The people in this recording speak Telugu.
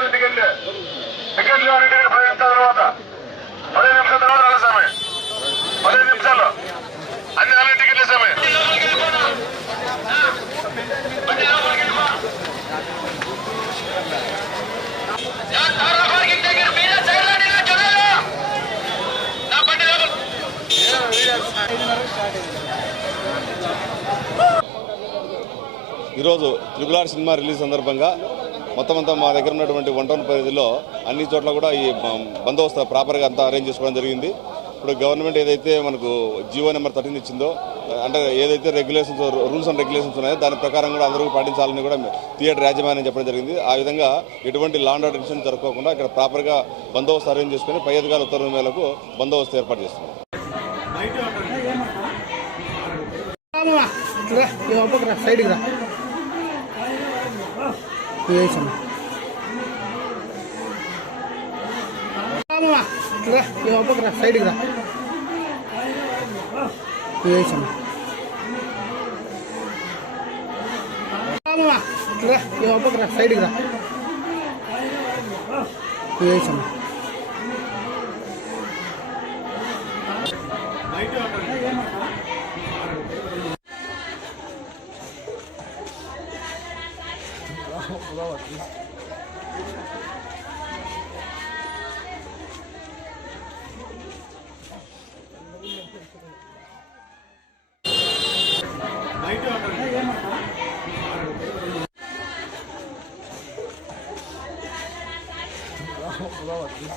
పన్నెండు టికెట్ టికెట్ అన్నింటికి పది నిమిషాల తర్వాత పదిహేను నిమిషాల తర్వాత రాళ్ళ సమయం. పదిహేను నిమిషాల్లో అన్ని అన్ని టికెట్ల సమయం. ఈరోజు త్రిపులార్ సినిమా రిలీజ్ సందర్భంగా మొత్తం అంతా మా దగ్గర ఉన్నటువంటి వన్ టౌన్ పరిధిలో అన్ని చోట్ల కూడా ఈ బందోబస్తు ప్రాపర్గా అంతా అరేంజ్ చేసుకోవడం జరిగింది. ఇప్పుడు గవర్నమెంట్ ఏదైతే మనకు జియో నెంబర్ థర్టీన్ ఇచ్చిందో అంటే ఏదైతే రెగ్యులేషన్స్ రూల్స్ అండ్ రెగ్యులేషన్స్ ఉన్నాయో దాని ప్రకారం కూడా అందరూ పాటించాలని కూడా థియేటర్ యాజమాన్యం చెప్పడం జరిగింది. ఆ విధంగా ఎటువంటి లాండ్ ఆర్డర్ ఇన్సిడెంట్ జరగకుండా ఇక్కడ ప్రాపర్గా బందోబస్తు అరేంజ్ చేసుకుని పై అధికారుల ఉత్తర్వుల మేరకు బందోబస్తు ఏర్పాటు చేస్తున్నాం. సైడ్కి రా. creation. சைடுக்குறா creation. சைடுக்குறா creation. రా సైడ్కి రా వేసమ్మా